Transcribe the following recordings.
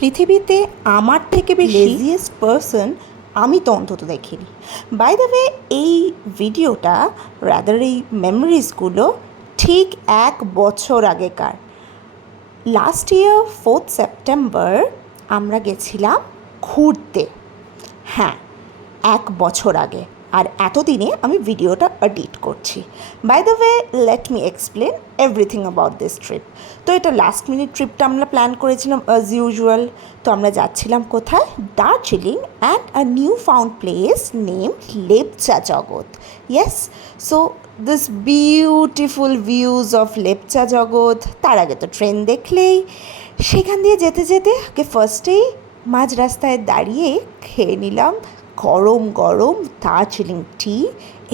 পৃথিবীতে আমার থেকে বেশি লেজিয়েস্ট পারসন আমি তো অন্তত দেখিনি। বাই দ্য ওয়ে, এই ভিডিওটা রাদার এই মেমোরিজগুলো ঠিক 1 বছর আগেকার। লাস্ট ইয়ার 4th সেপ্টেম্বর আমরা গেছিলাম ঘুরতে। হ্যাঁ, 1 বছর আগে। আর এতদিনে আমি ভিডিওটা এডিট করছি। By the way, let me explain everything about this trip. তো এটা লাস্ট মিনিট ট্রিপটা আমরা প্ল্যান করেছিলাম অ্যাজ ইউজুয়াল। তো আমরা যাচ্ছিলাম কোথায়? Darjeeling and a new found place name Lepcha Jagat. Yes, so this beautiful views of Lepcha Jagat. তার আগে তো ট্রেন দেখলেই, সেখান দিয়ে যেতে যেতে ফার্স্টেই মাঝ রাস্তায় দাঁড়িয়ে খেয়ে নিলাম গরম গরম দার্জিলিং টি,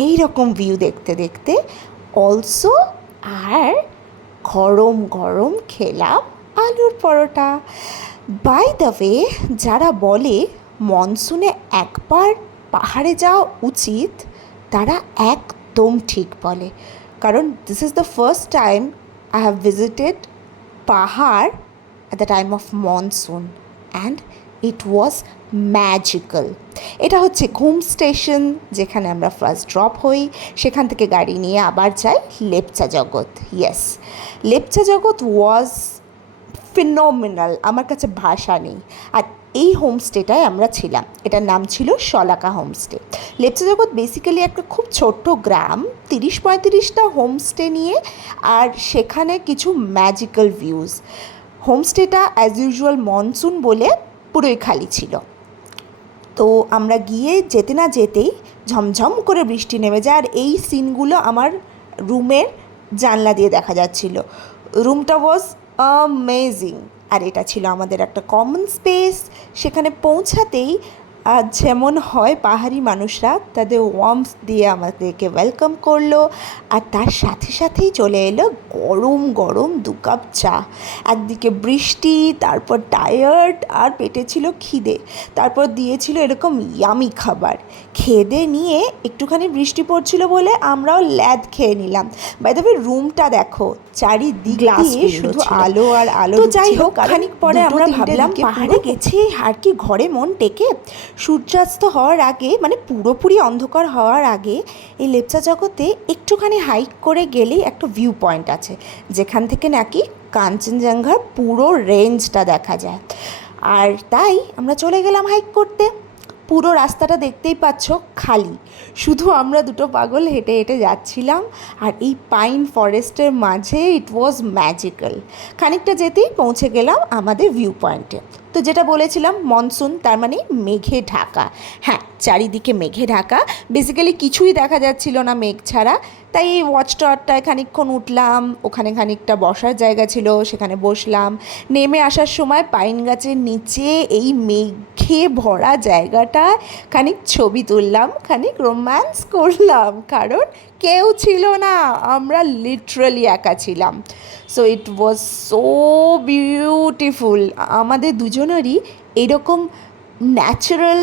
এইরকম ভিউ দেখতে দেখতে। অলসো আর গরম গরম খেলাম আলুর পরোটা। বাই দ্য ওয়ে, যারা বলে মনসুনে একবার পাহাড়ে যাওয়া উচিত, তারা একদম ঠিক বলে। কারণ this is the first time I have visited পাহাড় at the time of monsoon and it was magical. এটা হচ্ছে ঘুম স্টেশন, যেখানে আমরা ফার্স্ট ড্রপ হই। সেখান থেকে গাড়ি নিয়ে আবার যাই লেপচা জগৎ। ইয়েস, লেপচা জগৎ ওয়াজ ফিনোমিনাল, আমার কাছে ভাষা নেই। আর এই হোমস্টেটায় আমরা ছিলাম, এটার নাম ছিল শলাকা হোমস্টে। লেপচা জগৎ বেসিক্যালি একটা খুব ছোট্ট গ্রাম, 30-35টা হোমস্টে নিয়ে, আর সেখানে কিছু ম্যাজিক্যাল ভিউজ। হোমস্টেটা অ্যাজ ইউজুয়াল মনসুন বলে পুরোই খালি ছিল। তো আমরা গিয়ে যেতে না যেতেই ঝমঝম করে বৃষ্টি নেমে যায়, আর এই সিনগুলো আমার রুমের জানলা দিয়ে দেখা যাচ্ছিল। রুমটা ওয়াজ অ্যামেজিং। আর এটা ছিল আমাদের একটা কমন স্পেস। সেখানে পৌঁছাতেই যেমন হয় পাহাড়ি মানুষরা তাদের ওয়ার্মথ দিয়ে আমাদেরকে ওয়েলকাম করলো, আর তার সাথে সাথেই চলে এলো গরম গরম 2 কাপ চা। একদিকে বৃষ্টি, তারপর টায়ার্ড, আর পেটে ছিল খিদে, তারপর দিয়েছিল এরকম ইয়ামি খাবার। খেদে নিয়ে একটুখানি বৃষ্টি পড়ছিল বলে আমরাও ল্যাদ খেয়ে নিলাম। বাই দ্য ওয়ে, রুমটা দেখো, চারিদিক দিয়ে শুধু আলো আর আলো। তো যাই হোক, খানিক পরে আমরা ভাবলাম পাহাড়ে গেছি আর কি ঘরে মন টেকে। সূর্যাস্ত হওয়ার আগে, মানে পুরোপুরি অন্ধকার হওয়ার আগে, এই লেপচা জগতে একটুখানি হাইক করে গেলেই একটা ভিউ পয়েন্ট আছে, যেখান থেকে নাকি কাঞ্চনজঙ্ঘার পুরো রেঞ্জটা দেখা যায়। আর তাই আমরা চলে গেলাম হাইক করতে। পুরো রাস্তাটা দেখতেই পাচ্ছ খালি, শুধু আমরা দুটো পাগল হেঁটে হেঁটে যাচ্ছিলাম। আর এই পাইন ফরেস্টের মাঝে ইট ওয়াজ ম্যাজিক্যাল। খানিকটা যেতেই পৌঁছে গেলাম আমাদের ভিউ পয়েন্টে। তো যেটা বলেছিলাম মনসুন, তার মানে মেঘে ঢাকা। হ্যাঁ, চারিদিকে মেঘে ঢাকা, বেসিক্যালি কিছুই দেখা যাচ্ছিল না মেঘ ছাড়া। তাই এই ওয়াচ টাওয়ারটায় খানিকক্ষণ উঠলাম, ওখানে খানিকটা বসার জায়গা ছিল, সেখানে বসলাম। নেমে আসার সময় পাইন গাছের নিচে এই মেঘে ভরা জায়গাটা খানিক ছবি তুললাম, খানিক রোম্যান্স করলাম, কারণ কেউ ছিল না, আমরা লিটারালি একা ছিলাম। So it was so beautiful. আমাদের দুজনেরই এরকম ন্যাচারাল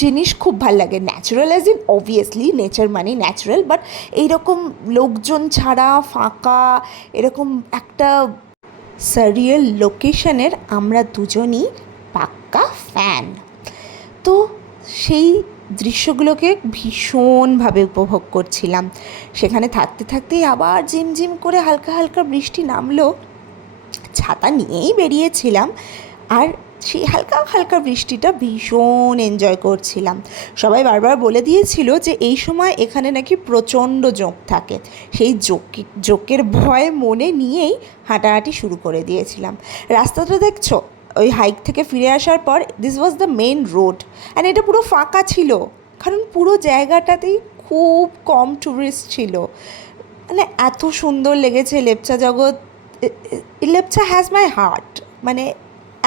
জিনিস খুব ভাল লাগে। Natural as in obviously nature মানে ন্যাচারাল, বাট এইরকম লোকজন ছাড়া ফাঁকা এরকম একটা সারিয়াল লোকেশনের আমরা দুজনই পাক্কা ফ্যান। তো সেই দৃশ্যগুলোকে ভীষণভাবে উপভোগ করছিলাম। সেখানে থাকতে থাকতেই আবার ঝিমঝিম করে হালকা হালকা বৃষ্টি নামলো। ছাতা নিয়েই বেরিয়েছিলাম, আর সেই হালকা হালকা বৃষ্টিটা ভীষণ এনজয় করছিলাম। সবাই বারবার বলে দিয়েছিল যে এই সময় এখানে নাকি প্রচণ্ড জোঁক থাকে। সেই জোঁকের ভয় মনে নিয়েই হাঁটাহাঁটি শুরু করে দিয়েছিলাম। রাস্তাটা দেখছো, ওই হাইক থেকে ফিরে আসার পর this was the main road, and এটা পুরো ফাঁকা ছিল, কারণ পুরো জায়গাটাতেই খুব কম ট্যুরিস্ট ছিল। মানে এত সুন্দর লেগেছে লেপচা জগৎ। লেপচা হ্যাজ মাই হার্ট, মানে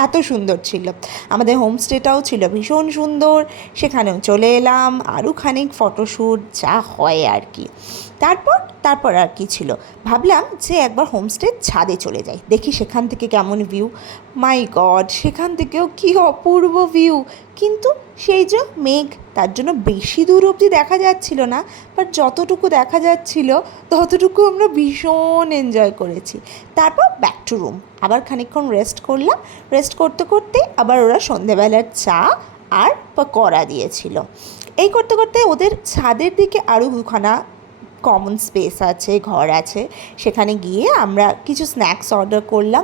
এত সুন্দর ছিল। আমাদের হোমস্টেটাও ছিল ভীষণ সুন্দর, সেখানেও চলে এলাম, আরও খানিক ফটোশ্যুট যা হয় আর কি। তারপর আর কি ছিল, ভাবলাম যে একবার হোমস্টের ছাদে চলে যাই, দেখি সেখান থেকে কেমন ভিউ। মাই গড, সেখান থেকেও কি অপূর্ব ভিউ, কিন্তু সেই যে মেঘ, তার জন্য বেশি দূর অবধি দেখা যাচ্ছিল না, বাট যতটুকু দেখা যাচ্ছিল ততটুকু আমরা ভীষণ এনজয় করেছি। তারপর ব্যাক টু রুম, আবার খানিকক্ষণ রেস্ট করলাম। রেস্ট করতে করতে আবার ওরা সন্ধেবেলার চা আর পকোড়া দিয়েছিল। এই করতে করতে ওদের ছাদের দিকে আরও দুখানা কমন স্পেস আছে, ঘর আছে, সেখানে গিয়ে আমরা কিছু স্ন্যাক্স অর্ডার করলাম।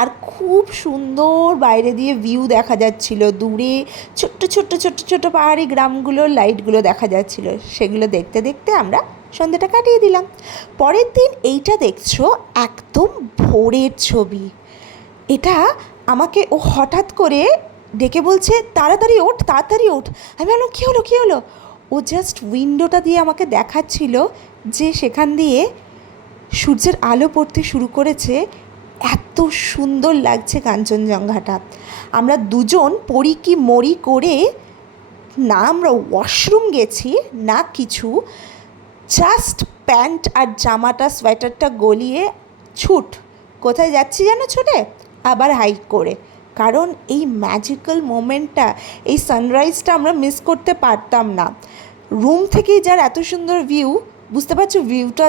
আর খুব সুন্দর বাইরে দিয়ে ভিউ দেখা যাচ্ছিল, দূরে ছোট্ট ছোট্ট ছোট্ট ছোট্ট পাহাড়ি গ্রামগুলোর লাইটগুলো দেখা যাচ্ছিল। সেগুলো দেখতে দেখতে আমরা সন্ধ্যাটা কাটিয়ে দিলাম। পরের দিন এইটা দেখছো একদম ভোরের ছবি। এটা আমাকে ও হঠাৎ করে ডেকে বলছে, তাড়াতাড়ি ওঠ, তাড়াতাড়ি ওঠ। আমি বললাম কী হলো কী হলো? ও জাস্ট উইন্ডোটা দিয়ে আমাকে দেখাচ্ছিল যে সেখান দিয়ে সূর্যের আলো পড়তে শুরু করেছে, এত সুন্দর লাগছে কাঞ্চনজঙ্ঘাটা। আমরা দুজন পড়ি কি মরি করে, না আমরা ওয়াশরুম গেছি না কিছু, জাস্ট প্যান্ট আর জামাটা সোয়েটারটা গলিয়ে ছুট। কোথায় যাচ্ছি জানো ছুটে? আবার হাইক করে। কারণ এই ম্যাজিক্যাল মোমেন্টটা, এই সানরাইজটা আমরা মিস করতে পারতাম না। রুম থেকেই যার এত সুন্দর ভিউ, বুঝতে পারছো ভিউটা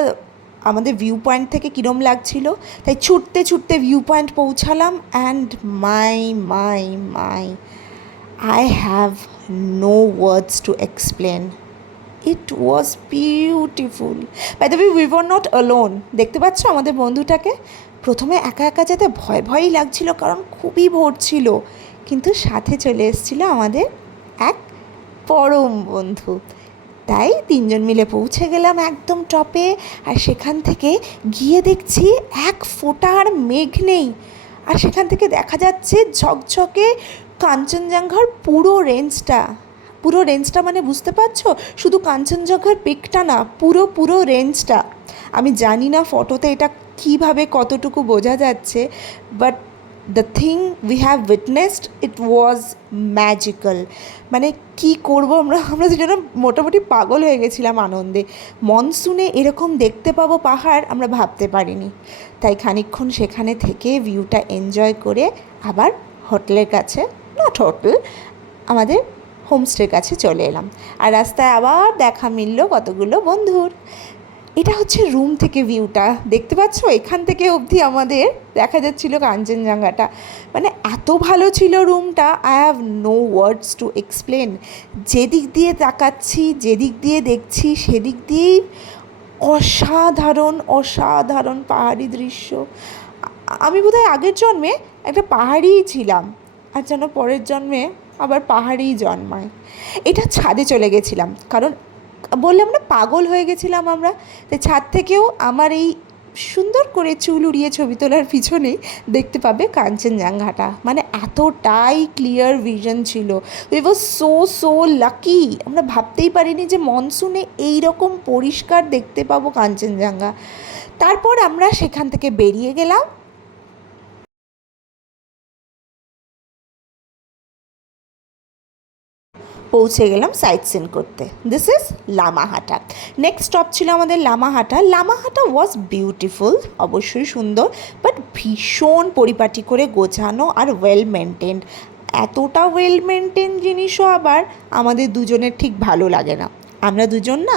আমাদের ভিউ পয়েন্ট থেকে কীরম লাগছিল। তাই ছুটতে ছুটতে ভিউ পয়েন্ট পৌঁছালাম, and my my my I have no words to explain. It was beautiful. By the way, we were not alone. দেখতে পাচ্ছ আমাদের বন্ধুটাকে? প্রথমে একা একা যেতে ভয় ভয়ই লাগছিল, কারণ খুবই ভোর ছিল, কিন্তু সাথে চলে এসেছিল আমাদের এক পরম বন্ধু। তাই তিনজন মিলে পৌঁছে গেলাম একদম টপে। আর সেখান থেকে গিয়ে দেখছি এক ফোঁটা আর মেঘ নেই, আর সেখান থেকে দেখা যাচ্ছে ঝকঝকে কাঞ্চনজঙ্ঘার পুরো রেঞ্জটা। পুরো রেঞ্জটা মানে বুঝতে পারছো, শুধু কাঞ্চনজঙ্ঘার পিকটা না, পুরো রেঞ্জটা। আমি জানি না ফটোতে এটা কীভাবে কতটুকু বোঝা যাচ্ছে, but the thing we have witnessed, it was magical. মানে কী করবো আমরা দুজনে মোটামুটি পাগল হয়ে গেছিলাম আনন্দে। মনসুনে এরকম দেখতে পাবো পাহাড় আমরা ভাবতে পারিনি। তাই খানিকক্ষণ সেখানে থেকে ভিউটা এনজয় করে আবার হোটেলের কাছে, নট হোটেল, আমাদের হোমস্টের কাছে চলে এলাম। আর রাস্তায় আবার দেখা মিলল কতগুলো বন্ধুর। এটা হচ্ছে রুম থেকে ভিউটা, দেখতে পাচ্ছ? এখান থেকে অবধি আমাদের দেখা যাচ্ছিল কাঞ্চনজঙ্ঘাটা। মানে এত ভালো ছিল রুমটা, I have no words to explain. যেদিক দিয়ে তাকাচ্ছি, যেদিক দিয়ে দেখছি, সেদিক দিয়েই অসাধারণ অসাধারণ পাহাড়ি দৃশ্য। আমি বোধহয় আগের জন্মে একটা পাহাড়িই ছিলাম, আর যেন পরের জন্মে আবার পাহাড়িই জন্মায়। এটা ছাদে চলে গেছিলাম, কারণ বললাম না পাগল হয়ে গেছিলাম আমরা। তাই ছাদ থেকেও আমার এই সুন্দর করে চুল উড়িয়ে ছবি তোলার পিছনেই দেখতে পাবে কাঞ্চনজঙ্ঘাটা। মানে এতটাই ক্লিয়ার ভিশন ছিল। We was so lucky. আমরা ভাবতেই পারিনি যে মনসুনে এই রকম পরিষ্কার দেখতে পাবো কাঞ্চনজঙ্ঘা। তারপর আমরা সেখান থেকে বেরিয়ে গেলাম পৌঁছে গেলাম সাইট সিন করতে। This is Lamahatta. Next stop ছিল আমাদের লামাহাটা। লামাহাটা ওয়াজ বিউটিফুল, অবশ্যই সুন্দর, বাট ভীষণ পরিপাটি করে গোছানো আর ওয়েল মেনটেন্ড। এতটা ওয়েল মেনটেন জিনিসও আবার আমাদের দুজনের ঠিক ভালো লাগে না। আমরা দুজন না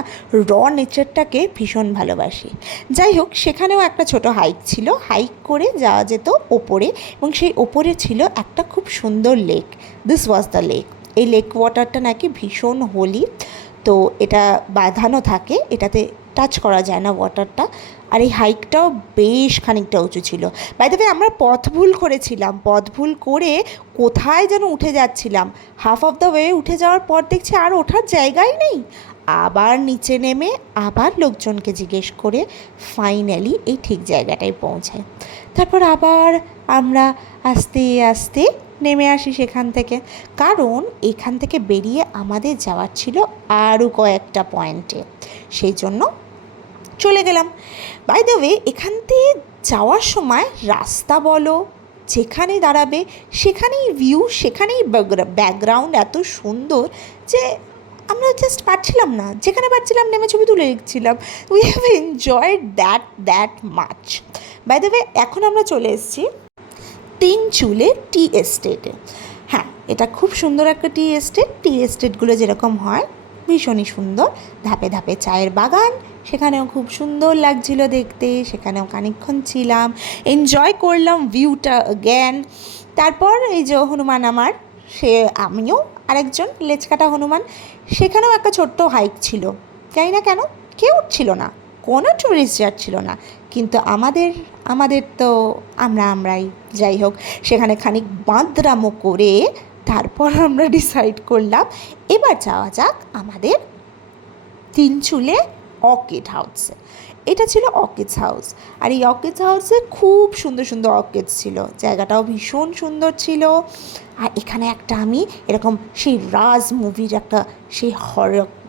র নেচারটাকে ভীষণ ভালোবাসি। যাই হোক, সেখানেও একটা ছোট হাইক ছিল, হাইক করে যাওয়া যেত ওপরে, এবং সেই ওপরে ছিল একটা খুব সুন্দর lake. This was the lake. এই লেক ওয়াটারটা নাকি ভীষণ হোলি, তো এটা বাঁধানো থাকে, এটাতে টাচ করা যায় না ওয়াটারটা। আর এই হাইকটাও বেশ খানিকটা উঁচু ছিল। বাই দ্য ওয়ে, আমরা পথ ভুল করেছিলাম, পথ ভুল করে কোথায় যেন উঠে যাচ্ছিলাম। হাফ অফ দ্য ওয়ে উঠে যাওয়ার পর দেখছি আর ওঠার জায়গাই নেই। আবার নিচে নেমে আবার লোকজনকে জিজ্ঞেস করে ফাইনালি এই ঠিক জায়গাটায় পৌঁছায়। তারপর আবার আমরা আস্তে আস্তে নেমে আসি সেখান থেকে, কারণ এখান থেকে বেরিয়ে আমাদের যাওয়ার ছিল আরও কয়েকটা পয়েন্টে। সেই জন্য চলে গেলাম। বাই দ্য ওয়ে, এখান থেকে যাওয়ার সময় রাস্তা বলো, যেখানে দাঁড়াবে সেখানেই ভিউ, সেখানেই ব্যাকগ্রাউন্ড এত সুন্দর যে আমরা জাস্ট পারছিলাম না, যেখানে পারছিলাম নেমে ছবি তুলে লিখছিলাম। We have enjoyed that much. By the way, এখন আমরা চলে এসেছি তিনচুলে টি এস্টেটে। হ্যাঁ, এটা খুব সুন্দর একটা টি এস্টেট। টি এস্টেটগুলো যেরকম হয় ভীষণই সুন্দর, ধাপে ধাপে চায়ের বাগান, সেখানেও খুব সুন্দর লাগছিল দেখতে, সেখানেও খানিকক্ষণ ছিলাম, এনজয় করলাম ভিউটা জ্ঞান। তারপর এই যে হনুমান আমার, সে আমিও আরেকজন লেজকাটা হনুমান, সেখানেও একটা ছোট্ট হাইক ছিল, জানি না কেন কেউ উঠছিল না, কোনো টুরিস্ট যাচ্ছিল না, কিন্তু আমাদের আমাদের তো আমরাই। যাই হোক, সেখানে খানিক বাঁদরামো করে তারপর আমরা ডিসাইড করলাম এবার যাওয়া যাক আমাদের তিনচুলে অর্কিড হাউসে। এটা ছিল অর্কিডস হাউস, আর এই অর্কিডস হাউসে খুব সুন্দর সুন্দর অর্কিডস ছিল, জায়গাটাও ভীষণ সুন্দর ছিল। আর এখানে একটা আমি এরকম সেই রাজ মুভির একটা সেই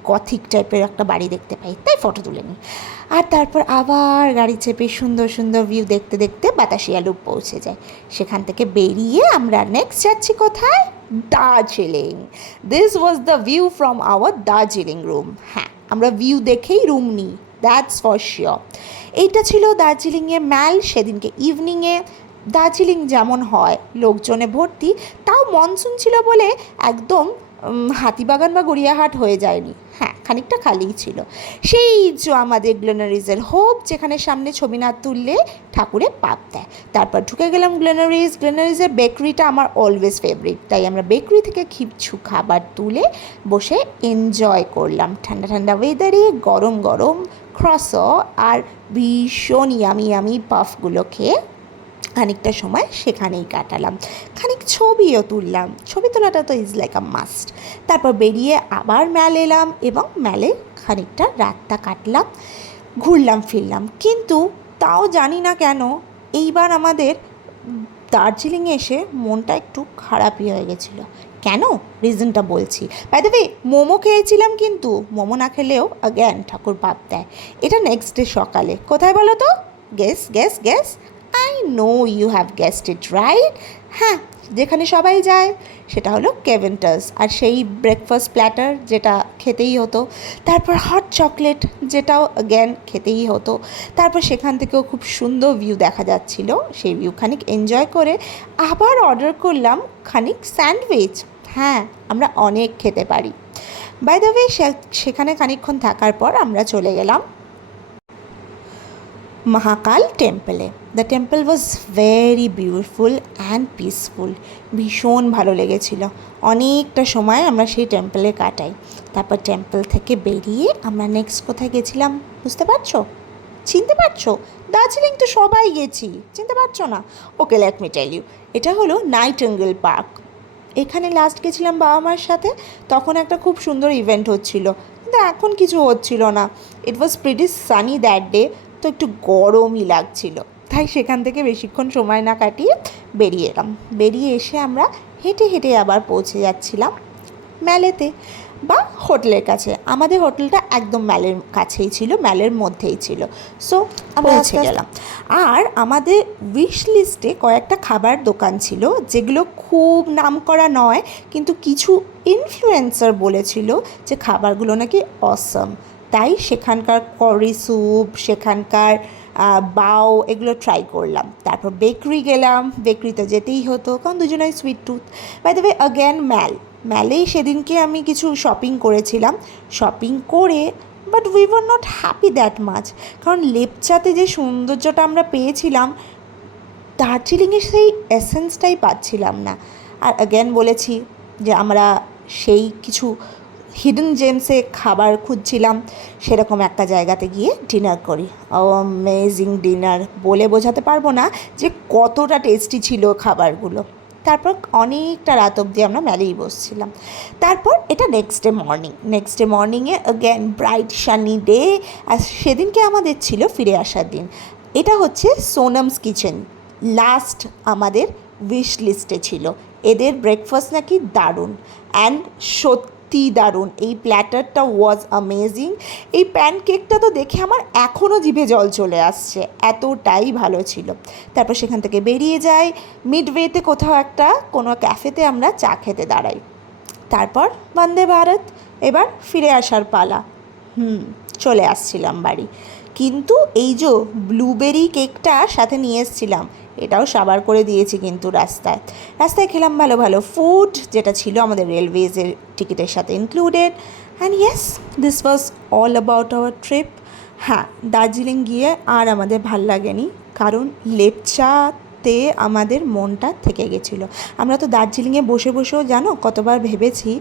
গথিক টাইপের একটা বাড়ি দেখতে পাই, তাই ফটো তুলে নিই। আর তারপর আবার গাড়ি চেপে সুন্দর সুন্দর ভিউ দেখতে দেখতে বাতাসিয়া লুপ পৌঁছে যায়। সেখান থেকে বেরিয়ে আমরা নেক্সট যাচ্ছি কোথায়? Darjeeling. This was the view from our Darjeeling room. হ্যাঁ, আমরা ভিউ দেখেই রুম নিই, দ্যাটস ফর শিওর। এইটা ছিল দার্জিলিংয়ে ম্যাল। সেদিনকে ইভিনিংয়ে দার্জিলিং যেমন হয় লোকজনে ভর্তি, তাও মনসুন ছিল বলে একদম হাতিবাগান বা গড়িয়াহাট হয়ে যায়নি। হ্যাঁ, খানিকটা খালিই ছিল। সেই যে আমাদের গ্লেনারিজের হোপ, যেখানে সামনে ছবি না তুললে ঠাকুরে পাপ দেয়। তারপর ঢুকে গেলাম গ্লেনারিজের বেকারিটা আমার অলওয়েজ ফেভারিট, তাই আমরা বেকারি থেকে কিছু খাবার তুলে বসে এনজয় করলাম ঠান্ডা ঠান্ডা ওয়েদারে, গরম গরম ক্রসো আর ভীষণ ইয়ামি পাফগুলো খেয়ে খানিকটা সময় সেখানেই কাটালাম, খানিক ছবিও তুললাম। ছবি তোলাটা তো ইজ লাইক আ মাস্ট। তারপর বেরিয়ে আবার ম্যাল এলাম এবং ম্যালে খানিকটা রাতটা কাটলাম, ঘুরলাম ফিরলাম। কিন্তু তাও জানি না কেন এইবার আমাদের দার্জিলিংয়ে এসে মনটা একটু খারাপই হয়ে গেছিলো। কেন, রিজনটা বলছি। বাই দ্য ওয়ে, মোমো খেয়েছিলাম, কিন্তু মোমো না খেলেও অ্যাগেন ঠাকুর পাপ দেয়। এটা নেক্সট ডে সকালে। কোথায় বলো তো? Guess. I know you have guessed it right. হ্যাঁ, যেখানে সবাই যায় সেটা হলো কেভেন্টাস, আর সেই ব্রেকফাস্ট প্ল্যাটার যেটা খেতেই হতো, তারপর হট চকলেট যেটাও অ্যাগেন খেতেই হতো। তারপর সেখান থেকেও খুব সুন্দর ভিউ দেখা যাচ্ছিল, সেই ভিউ খানিক এনজয় করে আবার অর্ডার করলাম খানিক স্যান্ডউইচ। হ্যাঁ, আমরা অনেক খেতে পারি। বাই দ্য ওয়ে, সেখানে খানিকক্ষণ থাকার পর আমরা চলে গেলাম মহাকাল টেম্পলে। The temple was very beautiful and peaceful. ভীষণ ভালো লেগেছিল। অনেকটা সময় আমরা সেই টেম্পলে কাটাই। তারপর টেম্পল থেকে বেরিয়ে আমরা নেক্সট কোথায় গেছিলাম বুঝতে পারছো? চিনতে পারছো? দার্জিলিং তো সবাই গেছি, চিনতে পারছো না? ওকে, লেট মি টেল ইউ। এটা হলো নাইটিঙ্গেল পার্ক। এখানে লাস্ট গেছিলাম বাবা মার সাথে, তখন একটা খুব সুন্দর ইভেন্ট হচ্ছিল, কিন্তু এখন কিছু হচ্ছিল না। It was pretty sunny that day, তো একটু গরমই লাগছিল, তাই সেখান থেকে বেশিক্ষণ সময় না কাটিয়ে বেরিয়ে এলাম। বেরিয়ে এসে আমরা হেঁটে হেঁটে আবার পৌঁছে যাচ্ছিলাম ম্যালেতে বা হোটেলের কাছে। আমাদের হোটেলটা একদম ম্যালের কাছেই ছিল, ম্যালের মধ্যেই ছিল। সো আমরা পৌঁছে গেলাম। আর আমাদের উইশ লিস্টে কয়েকটা খাবার দোকান ছিল যেগুলো খুব নামকরা নয়, কিন্তু কিছু ইনফ্লুয়েন্সার বলেছিল যে খাবারগুলো নাকি অসম, তাই সেখানকার করি স্যুপ, সেখানকার বাও, এগুলো ট্রাই করলাম। তারপর বেকারি গেলাম, বেকারিতে যেতেই হতো কারণ দুজনেই sweet tooth. By the way, again ম্যালেই সেদিনকে আমি কিছু শপিং করেছিলাম। শপিং করে but we were not happy that much, কারণ লেপচাতে যে সৌন্দর্যটা আমরা পেয়েছিলাম দার্জিলিংয়ে সেই এসেন্সটাই পাচ্ছিলাম না। আর অ্যাগেন বলেছি যে আমরা সেই কিছু হিডেন জেমসে খাবার খুঁজছিলাম, সেরকম একটা জায়গাতে গিয়ে ডিনার করি। অ্যামেজিং ডিনার, বলে বোঝাতে পারবো না যে কতটা টেস্টি ছিল খাবারগুলো। তারপর অনেকটা রাত অবধি আমরা ম্যালেই বসছিলাম। তারপর এটা নেক্সট ডে মর্নিংয়ে অ্যাগেন ব্রাইট সানি ডে, আর সেদিনকে আমাদের ছিল ফিরে আসার দিন। এটা হচ্ছে সোনামস কিচেন, লাস্ট আমাদের উইশ লিস্টে ছিল। এদের ব্রেকফাস্ট নাকি দারুণ, অ্যান্ড সত্যি দারুণ। এই প্ল্যাটারটা ওয়াজ অ্যামেজিং। এই প্যানকেকটা তো দেখে আমার এখনও জিভে জল চলে আসছে, এতটাই ভালো ছিল। তারপর সেখান থেকে বেরিয়ে যাই, মিডওয়েতে কোথাও একটা কোনো ক্যাফেতে আমরা চা খেতে দাঁড়াই। তারপর বন্দে ভারত, এবার ফিরে আসার পালা। চলে আসছিলাম বাড়ি, কিন্তু এই যে ব্লুবেরি কেকটা সাথে নিয়ে এসেছিলাম, এটাও সাবার করে দিয়েছি কিন্তু রাস্তায় রাস্তায় খেলাম ভালো ভালো ফুড, যেটা ছিল আমাদের রেলওয়েজের টিকিটের সাথে included. And yes, this was all about our trip. হ্যাঁ, দার্জিলিং গিয়ে আর আমাদের ভাল লাগেনি, কারণ লেপচাতে আমাদের মনটা থেকে গেছিলো। আমরা তো দার্জিলিংয়ে বসে বসেও জানো কতবার ভেবেছি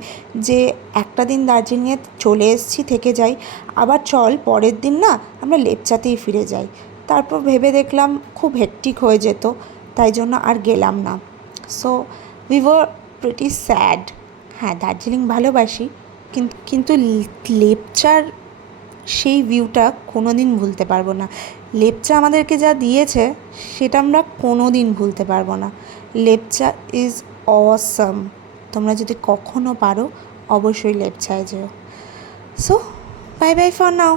যে একটা দিন দার্জিলিংয়ে চলে এসেছি, থেকে যাই, আবার চল পরের দিন না আমরা লেপচাতেই ফিরে যাই। তারপর ভেবে দেখলাম খুব হেক্টিক হয়ে যেত, তাই জন্য আর গেলাম না। So we were pretty sad. হ্যাঁ, দার্জিলিং ভালোবাসি, কিন্তু লেপচার সেই ভিউটা কোনো দিন ভুলতে পারবো না। লেপচা আমাদেরকে যা দিয়েছে সেটা আমরা কোনো দিন ভুলতে পারবো না। Lepcha is awesome. তোমরা যদি কখনো পারো অবশ্যই লেপচায় যেও। So bye bye for now.